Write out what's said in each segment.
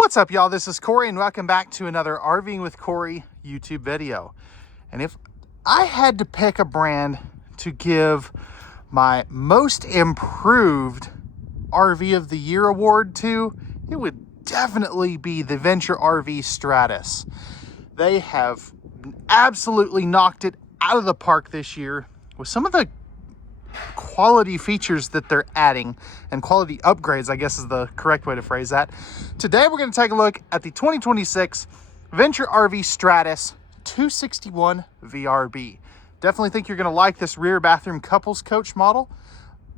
What's up, y'all? This is Corey, and welcome back to another RVing with Corey YouTube video. And if I had to pick a brand to give my most improved RV of the year award to, it would definitely be the Venture RV Stratus. They have absolutely knocked it out of the park this year with some of the quality features that they're adding, and quality upgrades, I guess is the correct way to phrase that. Today we're going to take a look at the 2026 Venture RV Stratus 261VRB. Definitely think you're going to like this rear bathroom couples coach model.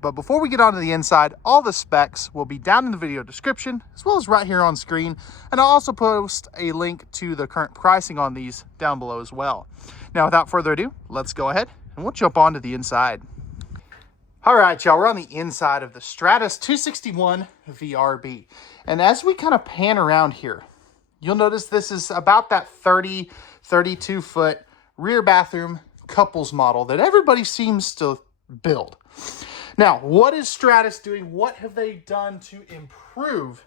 But before we get on to the inside, all the specs will be down in the video description as well as right here on screen, and I'll also post a link to the current pricing on these down below as well. Now without further ado, let's go ahead and we'll jump on to the inside. All right, y'all, we're on the inside of the Stratus 261VRB. And as we kind of pan around here, you'll notice this is about that 32 foot rear bathroom couples model that everybody seems to build. Now, what is Stratus doing? What have they done to improve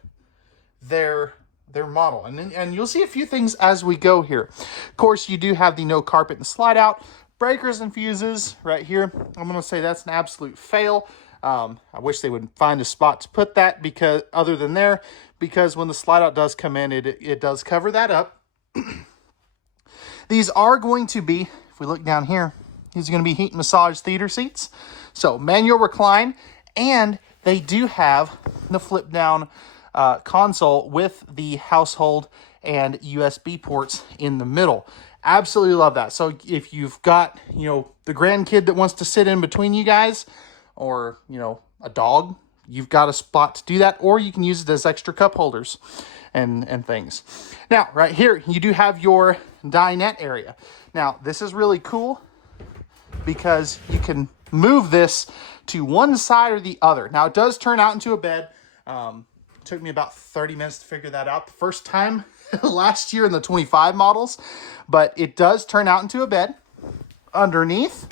their model? And you'll see a few things as we go here. Of course, you do have the no carpet and slide out. Breakers and fuses right here. I'm going to say that's an absolute fail. I wish they would find a spot to put that because when the slide out does come in, it does cover that up. These are going to be, if we look down here, these are going to be heat and massage theater seats. So manual recline, and they do have the flip down console with the household and USB ports in the middle. Absolutely love that. So if you've got, the grandkid that wants to sit in between you guys, or, a dog, you've got a spot to do that, or you can use it as extra cup holders and things. Now, right here, you do have your dinette area. Now, this is really cool because you can move this to one side or the other. Now, it does turn out into a bed. Took me about 30 minutes to figure that out the first time last year in the 25 models, but it does turn out into a bed. Underneath,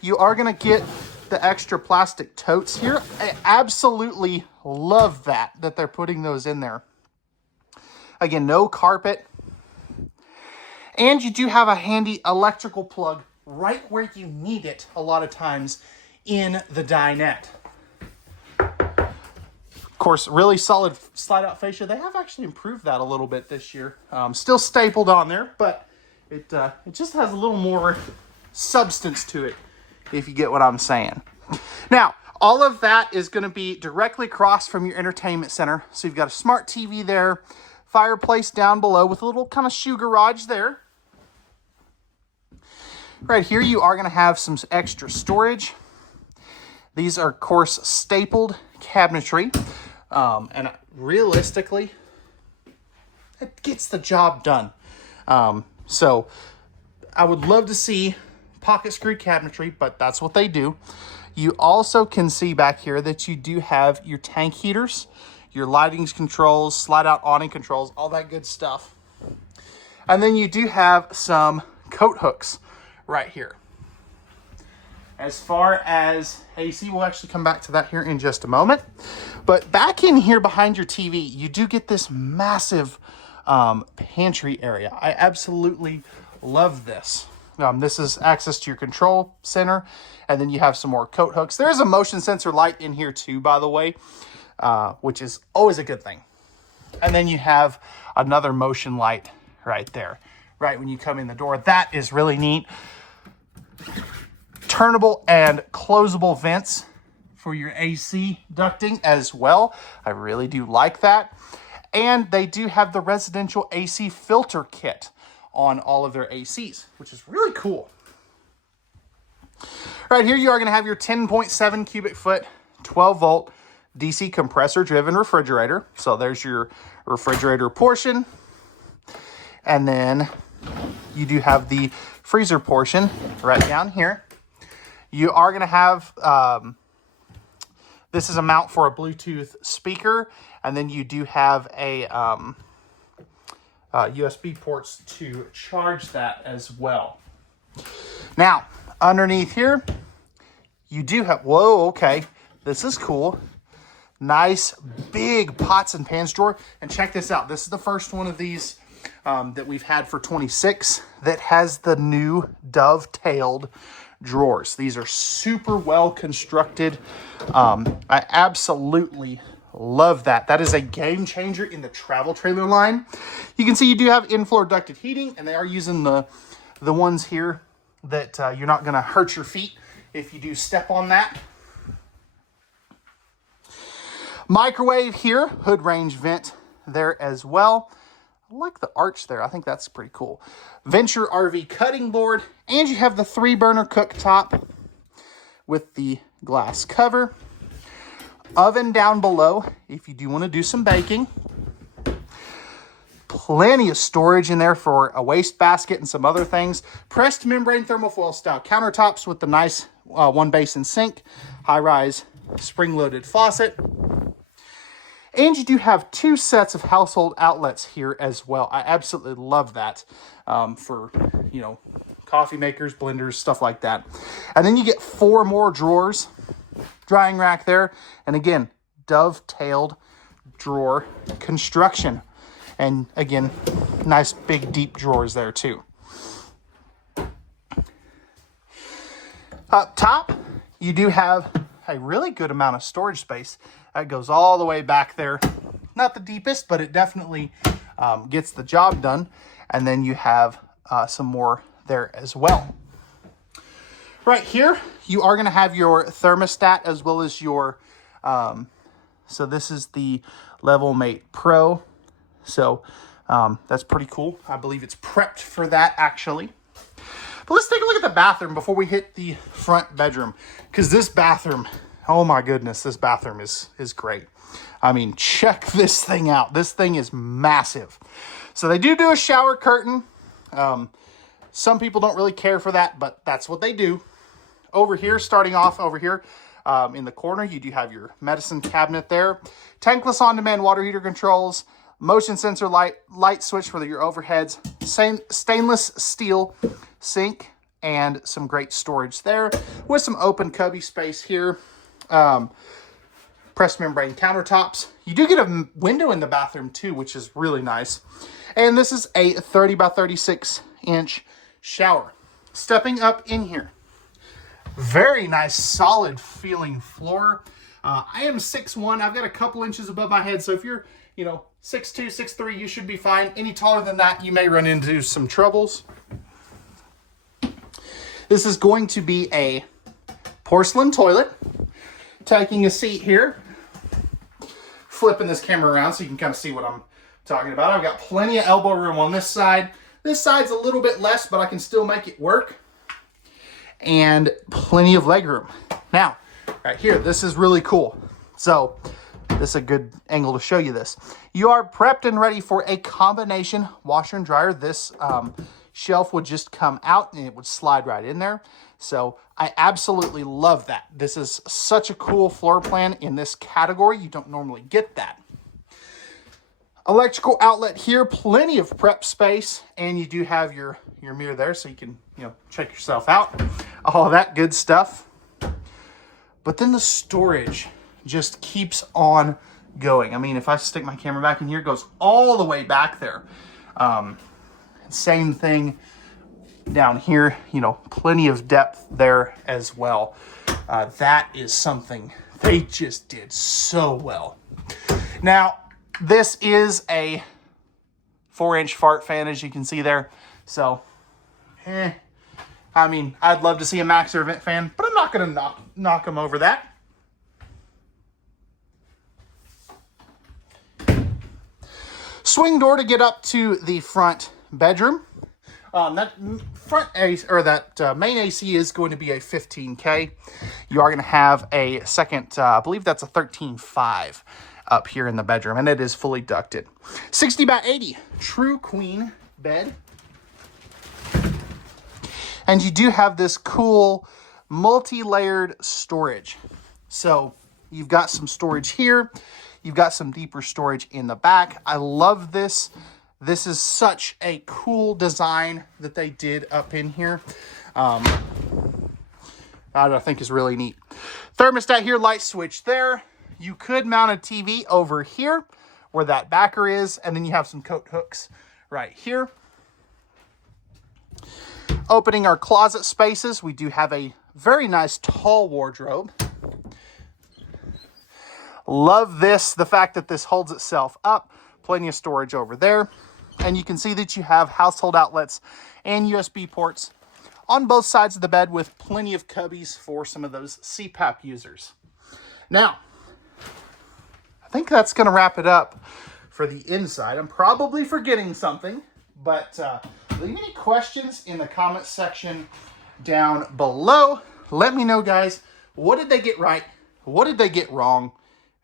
you are going to get the extra plastic totes here. I absolutely love that they're putting those in there. Again, no carpet. And you do have a handy electrical plug right where you need it a lot of times in the dinette. Of course, really solid slide out fascia. They have actually improved that a little bit this year. Still stapled on there, but it just has a little more substance to it, if you get what I'm saying. Now, all of that is going to be directly across from your entertainment center. So you've got a smart TV there, fireplace down below with a little kind of shoe garage there. Right here, you are going to have some extra storage. These are, of course, stapled cabinetry. And realistically, it gets the job done. So I would love to see pocket screw cabinetry, but that's what they do. You also can see back here that you do have your tank heaters, your lighting controls, slide out awning controls, all that good stuff. And then you do have some coat hooks right here. As far as AC, we'll actually come back to that here in just a moment. But back in here behind your TV, you do get this massive pantry area. I absolutely love this. This is access to your control center, and then you have some more coat hooks. There is a motion sensor light in here too, by the way, which is always a good thing. And then you have another motion light right there, right when you come in the door. That is really neat. Turnable and closable vents for your AC ducting as well. I really do like that. And they do have the residential AC filter kit on all of their ACs, which is really cool. Right here, you are going to have your 10.7 cubic foot, 12 volt DC compressor driven refrigerator. So there's your refrigerator portion. And then you do have the freezer portion right down here. You are going to have, this is a mount for a Bluetooth speaker, and then you do have a USB ports to charge that as well. Now, underneath here, you do have, whoa, okay, this is cool. Nice big pots and pans drawer. And check this out. This is the first one of these that we've had for 26 that has the new dovetailed drawers. These are super well constructed. I absolutely love that. That is a game changer in the travel trailer line. You can see you do have in-floor ducted heating, and they are using the ones here that you're not going to hurt your feet if you do step on that. Microwave here, hood range vent there as well. I like the arch there. I think that's pretty cool. Venture RV cutting board, and you have the 3-burner cooktop with the glass cover. Oven down below if you do want to do some baking. Plenty of storage in there for a waste basket and some other things. Pressed membrane thermofoil style countertops with the nice one basin sink. High-rise spring-loaded faucet. And you do have 2 sets of household outlets here as well. I absolutely love that for, you know, coffee makers, blenders, stuff like that. And then you get 4 more drawers. Drying rack there. And again, dovetailed drawer construction. And again, nice big deep drawers there too. Up top, you do have a really good amount of storage space. That goes all the way back there. Not the deepest, but it definitely gets the job done. And then you have some more there as well. Right here, you are going to have your thermostat as well as your, so this is the Level Mate Pro. So that's pretty cool. I believe it's prepped for that actually. But let's take a look at the bathroom before we hit the front bedroom. Because this bathroom, oh my goodness, this bathroom is great. I mean, check this thing out. This thing is massive. So they do a shower curtain. Some people don't really care for that, but that's what they do. Over here, starting off over here in the corner, you do have your medicine cabinet there. Tankless on-demand water heater controls, motion sensor light switch for your overheads, stainless steel sink, and some great storage there with some open cubby space here. Pressed membrane countertops. You do get a window in the bathroom too, which is really nice. And this is a 30 by 36 inch shower. Stepping up in here. Very nice, solid feeling floor. I am 6'1". I've got a couple inches above my head. So if you're, 6'2", 6'3", you should be fine. Any taller than that, you may run into some troubles. This is going to be a porcelain toilet. Taking a seat here. Flipping this camera around so you can kind of see what I'm talking about. I've got plenty of elbow room on this side. This side's a little bit less, but I can still make it work. And plenty of leg room. Now, right here, this is really cool. So, this is a good angle to show you this. You are prepped and ready for a combination washer and dryer. This shelf would just come out and it would slide right in there. So, I absolutely love that. This is such a cool floor plan in this category. You don't normally get that. Electrical outlet here, plenty of prep space, and you do have your mirror there so you can, check yourself out. All that good stuff. But then the storage just keeps on going. I mean, if I stick my camera back in here, it goes all the way back there. Same thing down here, plenty of depth there as well. That is something they just did so well. Now, this is a 4-inch fart fan, as you can see there. So, I mean, I'd love to see a Maxxer vent fan, but I'm not going to knock them over that. Swing door to get up to the front bedroom. That front AC, or that main AC is going to be a 15K. You are going to have a second, I believe that's a 13.5 up here in the bedroom, and it is fully ducted. 60 by 80 true queen bed. And you do have this cool multi-layered storage. So you've got some storage here. You've got some deeper storage in the back. I love this. This is such a cool design that they did up in here. I think is really neat. Thermostat here, light switch there. you could mount a TV over here where that backer is, and then you have some coat hooks right here. Opening our closet spaces, we do have a very nice tall wardrobe. Love this, the fact that this holds itself up. Plenty of storage over there. And you can see that you have household outlets and USB ports on both sides of the bed with plenty of cubbies for some of those CPAP users. Now, I think that's going to wrap it up for the inside. I'm probably forgetting something, but leave any questions in the comment section down below. Let me know, guys, what did they get right? What did they get wrong?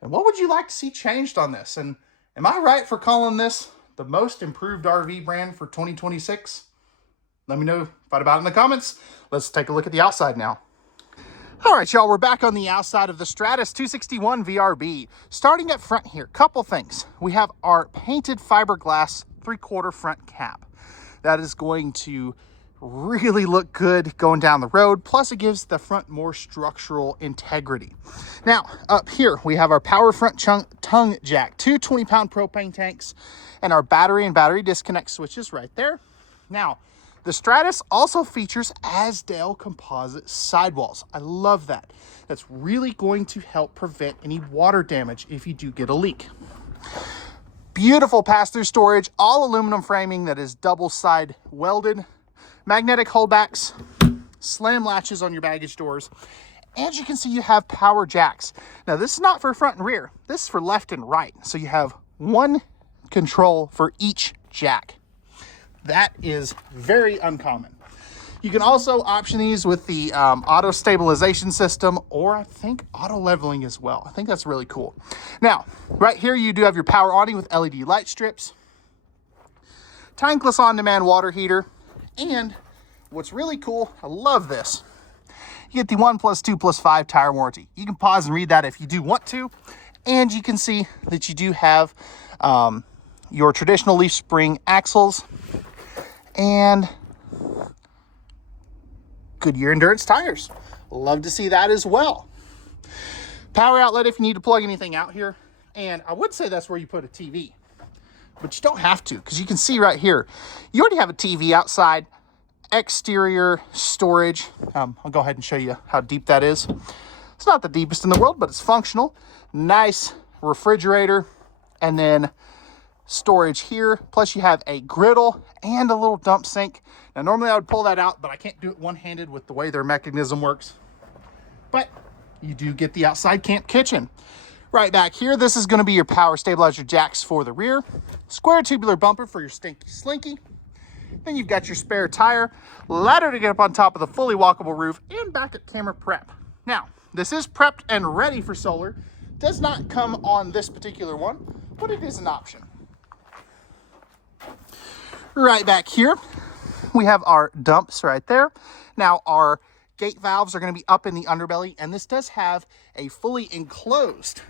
And what would you like to see changed on this? And am I right for calling this the most improved RV brand for 2026? Let me know, fight about it in the comments. Let's take a look at the outside now. All right, y'all, we're back on the outside of the Stratus 261VRB. Starting up front here, couple things. We have our painted fiberglass 3/4 front cap. That is going to really look good going down the road. Plus, it gives the front more structural integrity. Now, up here, we have our power front tongue jack, two 20-pound propane tanks, and our battery and battery disconnect switches right there. Now, the Stratus also features Azdel composite sidewalls. I love that. That's really going to help prevent any water damage if you do get a leak. Beautiful pass-through storage, all aluminum framing that is double side welded. Magnetic holdbacks, slam latches on your baggage doors. And you can see you have power jacks. Now, this is not for front and rear. This is for left and right. So you have one control for each jack. That is very uncommon. You can also option these with the auto stabilization system, or I think auto leveling as well. I think that's really cool. Now, right here, you do have your power awning with LED light strips, tankless on-demand water heater, and what's really cool, I love this, you get the 1+2+5 tire warranty. You can pause and read that if you do want to, and you can see that you do have your traditional leaf spring axles and Goodyear Endurance tires. Love to see that as well. Power outlet if you need to plug anything out here. And I would say that's where you put a TV, but you don't have to, because you can see right here, you already have a TV outside. Exterior storage. I'll go ahead and show you how deep that is. It's not the deepest in the world, but it's functional. Nice refrigerator, and then storage here. Plus you have a griddle and a little dump sink. Now, normally I would pull that out, but I can't do it one-handed with the way their mechanism works. But you do get the outside camp kitchen. Right back here, this is going to be your power stabilizer jacks for the rear. Square tubular bumper for your stinky slinky. Then you've got your spare tire, ladder to get up on top of the fully walkable roof, and backup camera prep. Now, this is prepped and ready for solar. Does not come on this particular one, but it is an option. Right back here, we have our dumps right there. Now, our gate valves are going to be up in the underbelly, and this does have a fully enclosed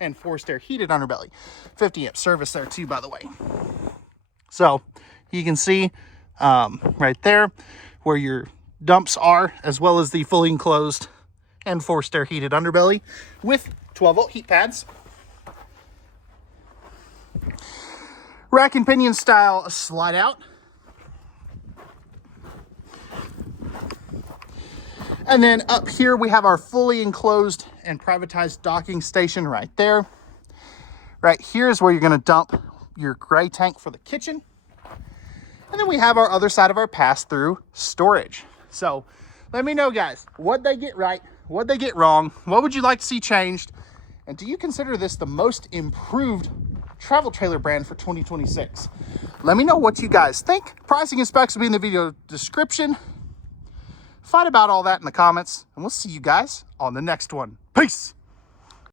and forced air heated underbelly. 50 amp service there too, by the way. So you can see right there where your dumps are, as well as the fully enclosed and forced air heated underbelly with 12-volt heat pads. Rack and pinion style slide out. And then up here we have our fully enclosed and privatized docking station right there. Right here is where you're going to dump your gray tank for the kitchen. And then we have our other side of our pass-through storage. So let me know, guys, what'd they get right? What'd they get wrong? What would you like to see changed? And do you consider this the most improved travel trailer brand for 2026? Let me know what you guys think. Pricing and specs will be in the video description. Fight about all that in the comments, and we'll see you guys on the next one. Peace.